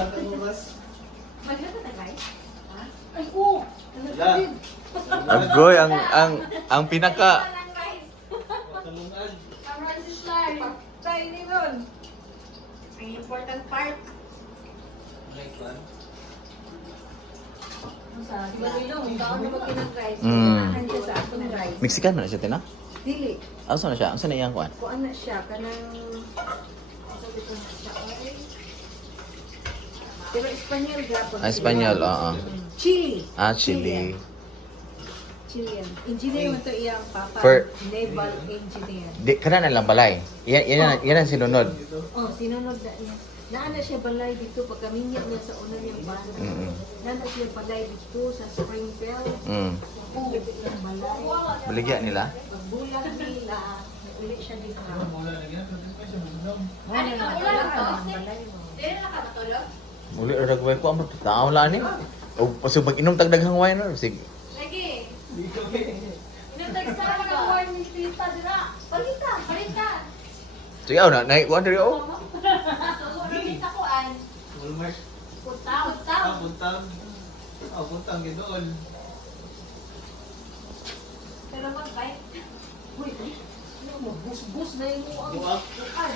Maganda na guys? Ha? Ay, oo! Agoy, ang pinaka... Camera si Slime. Try ni Ron. Ang important part. Di ba Lilong? Ikaw na magkinag-rice. Kailangan siya sa atong rice. Mexican na siya, tina? Dili. Asa na siya? Asa na iyang kuan? Kuan na siya. Kanang... Sabi ko na siya. Ay. Pero Espanyol gapon. Espanyol, oo. Chili. Chili. Chilean. Engineer mo to iyang papa. Naval engineer. Di, kana na lang balay. Yan ang sinunod. Oh, sinunod na niya. Naana siya balay dito pagkaminya niya sa una niyang bana. Naana siya balay dito sa Springfield. Oo, yung balay. Baligya nila? Pagbulag nila, uli siya dito. Ano Ano ka balay mo? Dili na nakatulog? Muli ra gawin ko ang tao la ni. O pasig mag-inom tag daghang wine or sige. Lagi. Inutagsa ka ng warning tita dira. Palita. Sige na kuan diri o. So, rin sa kuan. Walmart. Putaw. Puntang ginoon. Pero mag-bite. Uy, ano mo? Bus na yung ang Buak. bukan.